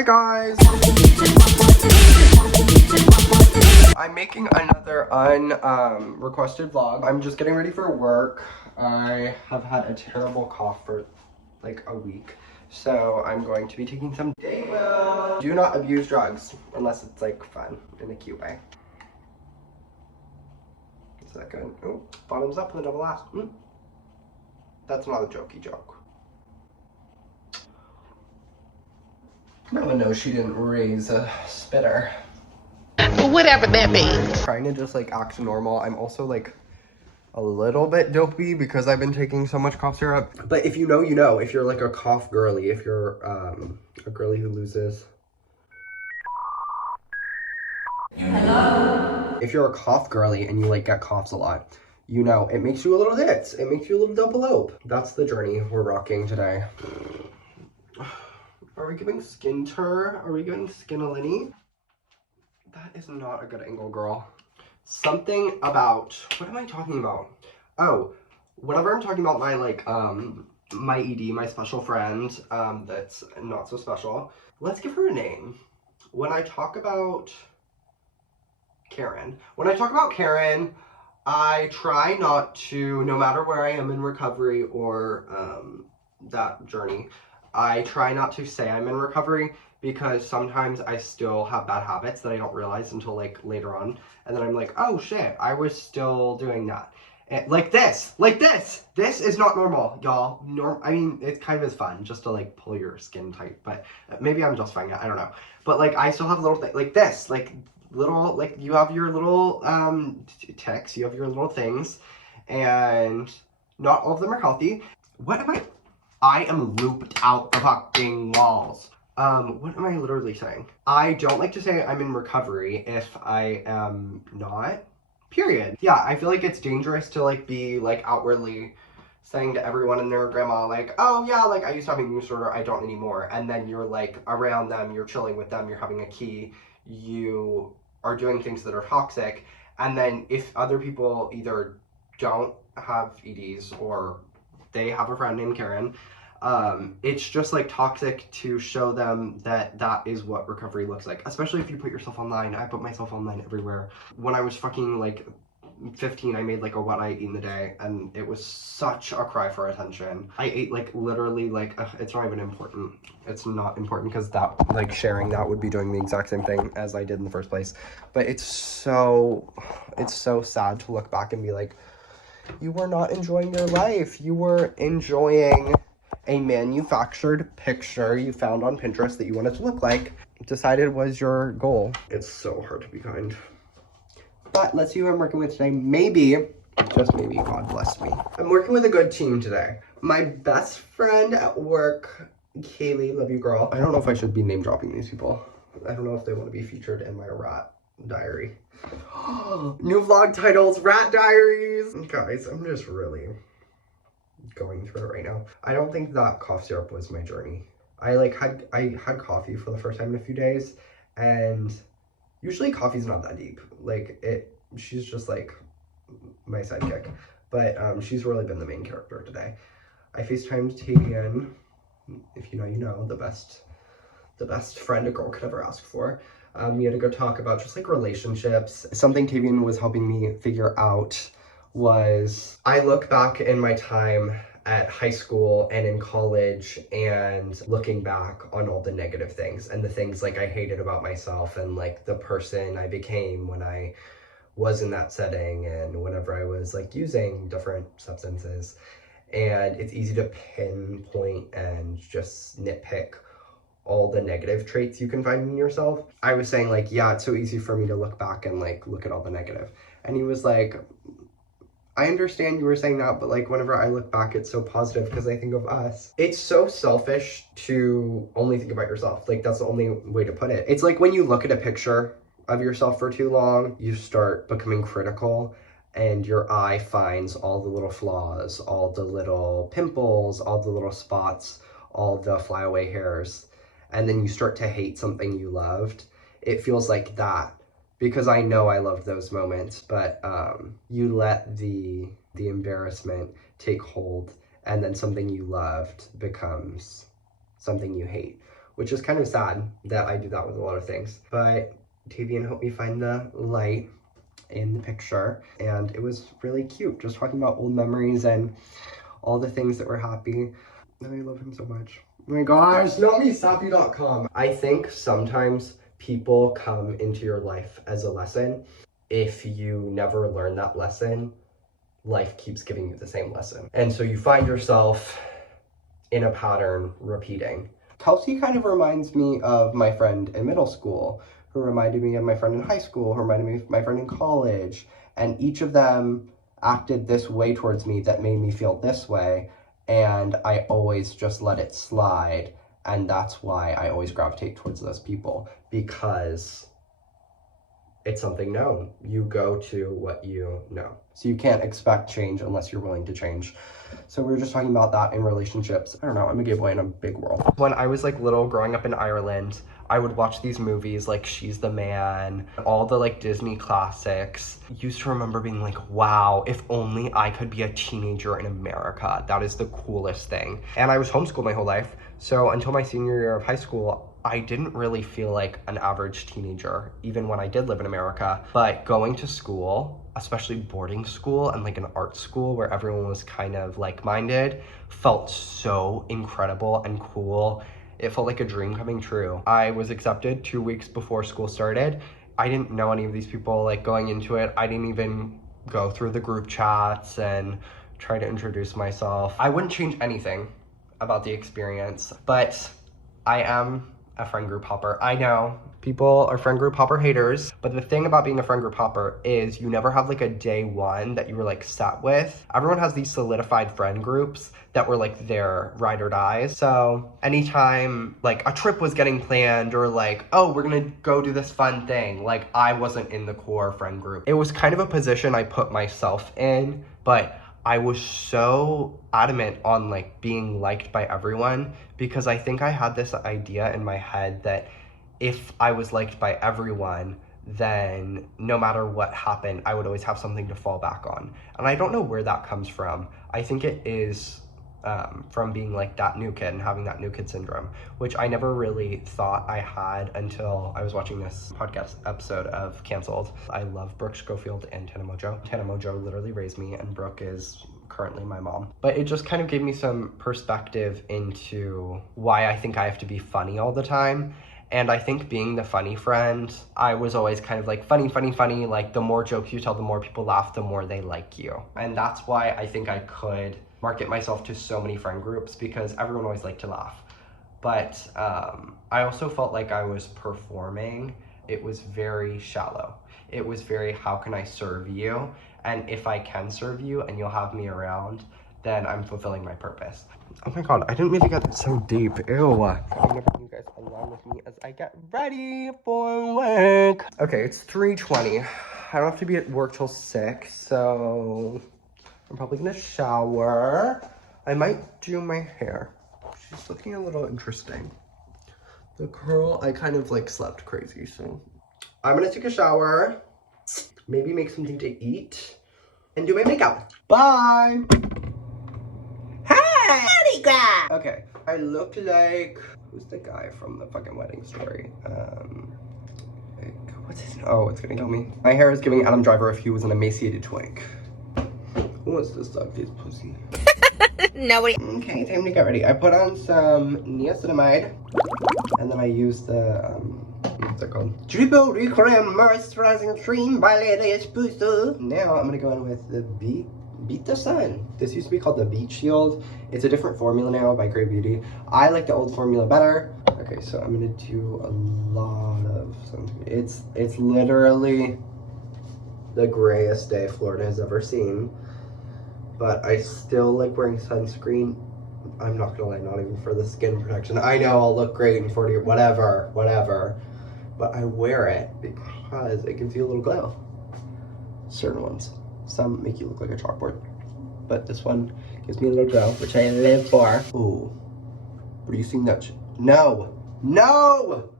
Hi guys! I'm making another requested vlog. I'm just getting ready for work. I have had a terrible cough for like a week. So I'm going to be taking some day well. Do not abuse drugs unless it's like fun in a cute way. Is that good? Oh, bottoms up with a double ass. That's not a jokey joke. Mama knows she didn't raise a spitter. Whatever that means. Trying to just like act normal. I'm also like a little bit dopey because I've been taking so much cough syrup. But if you know, you know. If you're like a cough girly, if you're a girly who loses. Hello? If you're a cough girly and you like get coughs a lot, you know, it makes you a little hits. It makes you a little double-ope. That's the journey we're rocking today. Are we giving skin tur? Are we giving skin-a-linny? That is not a good angle, girl. Something about, what am I talking about? Oh, whenever I'm talking about my like, my ED, my special friend, that's not so special, let's give her a name. When I talk about Karen, I try not to, no matter where I am in recovery or that journey, I try not to say I'm in recovery because sometimes I still have bad habits that I don't realize until like later on. And then I'm like, oh shit, I was still doing that. And like this. This is not normal, y'all. I mean, it kind of is fun just to like pull your skin tight, but maybe I'm justifying it, I don't know. But like, I still have little things like this, like little, like you have your little tics, you have your little things, and not all of them are healthy. What am I am looped out the fucking walls. What am I literally saying? I don't like to say I'm in recovery if I am not, period. Yeah, I feel like it's dangerous to like be like outwardly saying to everyone and their grandma like, oh yeah, like I used to have an eating disorder, I don't anymore. And then you're like around them, you're chilling with them, you're having a key, you are doing things that are toxic. And then if other people either don't have EDs or they have a friend named Karen, it's just like toxic to show them that that is what recovery looks like, especially if you put yourself online. I put myself online everywhere. When I was fucking like 15, I made like a what I eat in the day, and it was such a cry for attention. I ate like literally like it's not even important. It's not important because that like sharing that would be doing the exact same thing as I did in the first place. But it's so sad to look back and be like, you were not enjoying your life. You were enjoying a manufactured picture you found on Pinterest that you wanted to look like, decided was your goal. It's so hard to be kind. But let's see who I'm working with today. Maybe, just maybe, God bless me. I'm working with a good team today. My best friend at work, Kaylee, love you girl. I don't know if I should be name dropping these people. I don't know if they want to be featured in my rat diary. New vlog titles, Rat Diaries. Guys, I'm just really going through it right now. I don't think that cough syrup was my journey. I had coffee for the first time in a few days, and usually coffee's not that deep. Like she's just like my sidekick, but she's really been the main character today. I FaceTimed Tavian, if you know, you know, the best friend a girl could ever ask for. We had a good talk about just like relationships. Something Tavian was helping me figure out was, I look back in my time at high school and in college and looking back on all the negative things and the things like I hated about myself and like the person I became when I was in that setting and whenever I was like using different substances. And it's easy to pinpoint and just nitpick all the negative traits you can find in yourself. I was saying like, yeah, it's so easy for me to look back and like look at all the negative. And he was like, I understand you were saying that, but like whenever I look back, it's so positive because I think of us. It's so selfish to only think about yourself. Like that's the only way to put it. It's like when you look at a picture of yourself for too long, you start becoming critical and your eye finds all the little flaws, all the little pimples, all the little spots, all the flyaway hairs. And then you start to hate something you loved. It feels like that. Because I know I loved those moments, but you let the embarrassment take hold, and then something you loved becomes something you hate, which is kind of sad that I do that with a lot of things. But Tavian helped me find the light in the picture, and it was really cute, just talking about old memories and all the things that were happy. And I love him so much. Oh my gosh, NotMeSappy.com. I think sometimes people come into your life as a lesson. If you never learn that lesson, life keeps giving you the same lesson. And so you find yourself in a pattern repeating. Kelsey kind of reminds me of my friend in middle school, who reminded me of my friend in high school, who reminded me of my friend in college. And each of them acted this way towards me that made me feel this way. And I always just let it slide. And that's why I always gravitate towards those people, because it's something known. You go to what you know. So you can't expect change unless you're willing to change. So we were just talking about that in relationships. I don't know, I'm a gay boy in a big world. When I was like little, growing up in Ireland, I would watch these movies like She's the Man, all the like Disney classics. Used to remember being like, wow, if only I could be a teenager in America. That is the coolest thing. And I was homeschooled my whole life. So until my senior year of high school, I didn't really feel like an average teenager, even when I did live in America. But going to school, especially boarding school and like an art school where everyone was kind of like-minded, felt so incredible and cool. It felt like a dream coming true. I was accepted 2 weeks before school started. I didn't know any of these people like going into it. I didn't even go through the group chats and try to introduce myself. I wouldn't change anything about the experience, but I am a friend group hopper. I know people are friend group hopper haters, but the thing about being a friend group hopper is you never have like a day one that you were like set with. Everyone has these solidified friend groups that were like their ride or dies. So anytime like a trip was getting planned or like, oh, we're gonna go do this fun thing, like I wasn't in the core friend group. It was kind of a position I put myself in, but I was so adamant on like being liked by everyone because I think I had this idea in my head that if I was liked by everyone, then no matter what happened, I would always have something to fall back on. And I don't know where that comes from. I think it is from being like that new kid and having that new kid syndrome, which I never really thought I had until I was watching this podcast episode of Cancelled. I love Brooke Schofield and Tana Mojo. Tana Mojo literally raised me and Brooke is currently my mom. But it just kind of gave me some perspective into why I think I have to be funny all the time. And I think being the funny friend, I was always kind of like funny, like the more jokes you tell, the more people laugh, the more they like you. And that's why I think I could market myself to so many friend groups because everyone always liked to laugh. But I also felt like I was performing. It was very shallow. It was very, how can I serve you? And if I can serve you and you'll have me around, then I'm fulfilling my purpose. Oh my God, I didn't mean to get so deep. Ew. I'm gonna bring you guys along with me as I get ready for work. Okay, it's 3:20. I don't have to be at work till 6, so I'm probably gonna shower. I might do my hair. She's looking a little interesting. The curl, I kind of like slept crazy, so. I'm gonna take a shower, maybe make something to eat, and do my makeup. Bye! Okay, I look like, who's the guy from the fucking Wedding Story? What's his name? Oh, it's gonna kill me. My hair is giving Adam Driver if he was an emaciated twink. Who wants to suck his pussy? Nobody. Okay, time to get ready. I put on some niacinamide, and then I use the, what's that called? Triple Creme Moisturizing Cream by Lady Booster. Now I'm gonna go in with the Beat the Sun. This used to be called the Beat Shield. It's a different formula now by Grey Beauty. I like the old formula better. Okay, so I'm gonna do a lot of something. It's literally the grayest day Florida has ever seen. But I still like wearing sunscreen. I'm not gonna lie, not even for the skin protection. I know I'll look great in 40, whatever. But I wear it because it gives you a little glow. Certain ones. Some make you look like a chalkboard. But this one gives me a little glow, which I live for. Ooh. What are you seeing that? No! Not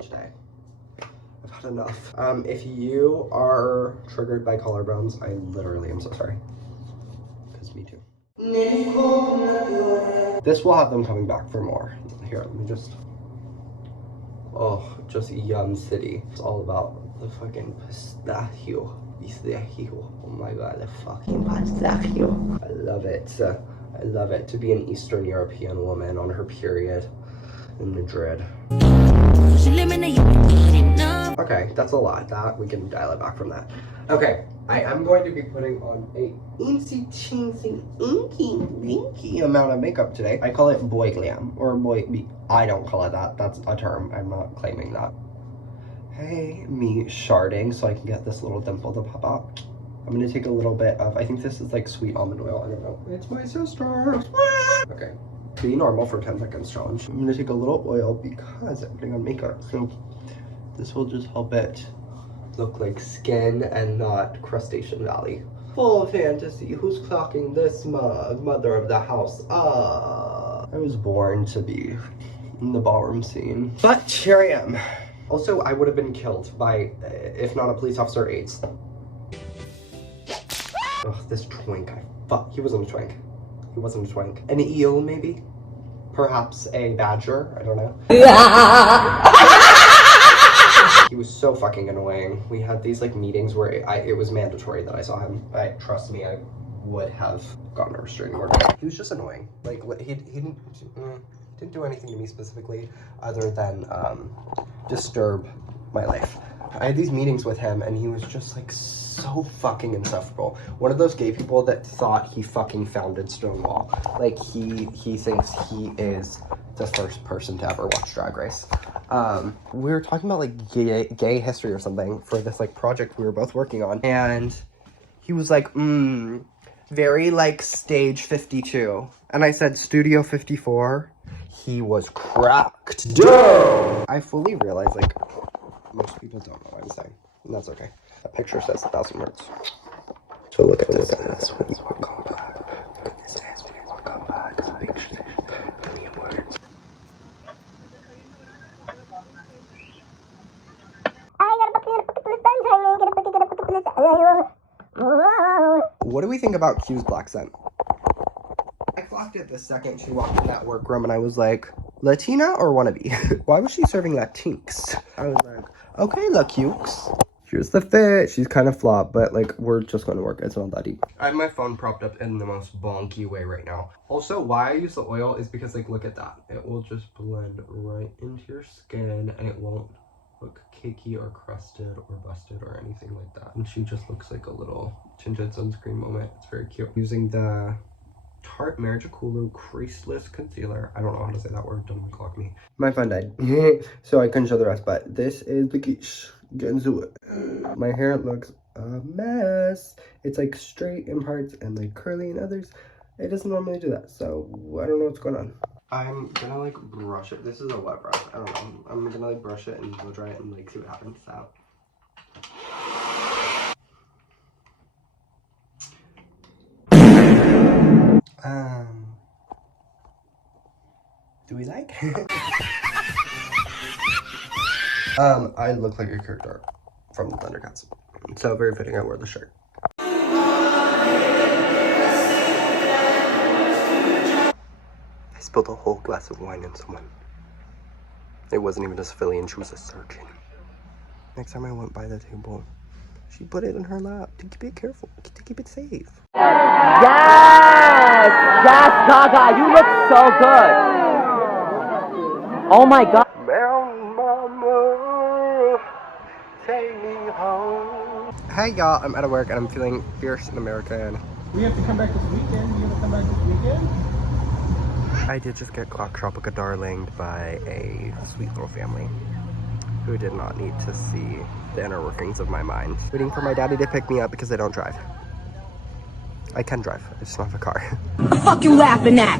today. I've had enough. If you are triggered by collarbones, I literally am so sorry. Because me too. This will have them coming back for more. Here, let me just Oh, just Yum City. It's all about the fucking pistachio. Pistachio. Oh my god, the fucking pistachio. I love it. I love it to be an Eastern European woman on her period in Madrid. Okay, that's a lot. That we can dial it back from that. Okay, I am going to be putting on a teensy inky winky amount of makeup today. I call it boy glam or boy. I don't call it that. That's a term. I'm not claiming that. Hey, me sharding so I can get this little dimple to pop out. I'm gonna take a little bit of. I think this is like sweet almond oil. I don't know. It's my sister. Okay. Be normal for 10 seconds challenge. I'm gonna take a little oil because I'm putting on makeup. So this will just help it look like skin and not crustacean valley. Full fantasy. Who's clocking this mug? Mother of the house. I was born to be in the ballroom scene. But here I am. Also, I would have been killed by, if not a police officer, AIDS. Ugh, this twink. He wasn't a twink. He wasn't a twink. An eel, maybe? Perhaps a badger? I don't know. He was so fucking annoying. We had these like meetings where it was mandatory that I saw him. Trust me, I would have gotten a restraining order. He was just annoying. Like he didn't do anything to me specifically other than disturb my life. I had these meetings with him and he was just like so fucking insufferable. One of those gay people that thought he fucking founded Stonewall. Like he thinks he is the first person to ever watch Drag Race. We were talking about like gay history or something for this like project we were both working on, and he was like, very like stage 52, and I said studio 54. He was cracked. Duh! I fully realized like most people don't know what I'm saying, and that's okay. That picture says 1,000 words. So look at this. When you will come back. Look at this dance when you will come back. The picture says 1,000 words. What do we think about Q's black scent? I clocked it the second she walked in that workroom and I was like, Latina or wannabe? Why was she serving Latinx? I was like, okay, La Cukes. Here's the fit. She's kind of flop, but like we're just going to work. It's not that deep. I have my phone propped up in the most bonky way right now. Also, why I use the oil is because like look at that. It will just blend right into your skin and it won't look cakey or crusted or busted or anything like that. And she just looks like a little tinted sunscreen moment. It's very cute. Using the Tarte Marigiculu Creaseless Concealer. I don't know how to say that word. Don't clock me. My phone died. So I couldn't show the rest, but this is the quiche. Get into it. My hair looks a mess. It's like straight in parts and like curly in others. It doesn't normally do that, so I don't know what's going on. I'm gonna like brush it. This is a wet brush. I don't know. I'm gonna like brush it and blow dry it and like see what happens. So. Do we like? I look like a character from the Thundercats. So very fitting I wore the shirt. I spilled a whole glass of wine on someone. It wasn't even a civilian, she was a surgeon. Next time I went by the table, she put it in her lap to keep it careful, to keep it safe. Yes! Yes, Gaga, you look so good. Oh my god. Mama, take me home. Hey y'all, I'm out of work and I'm feeling fierce and American. We have to come back this weekend. You gonna come back this weekend? I did just get clock tropica darlinged by a sweet little family who did not need to see the inner workings of my mind. Waiting for my daddy to pick me up because I don't drive. I can drive, I just don't have a car. What the fuck you laughing at?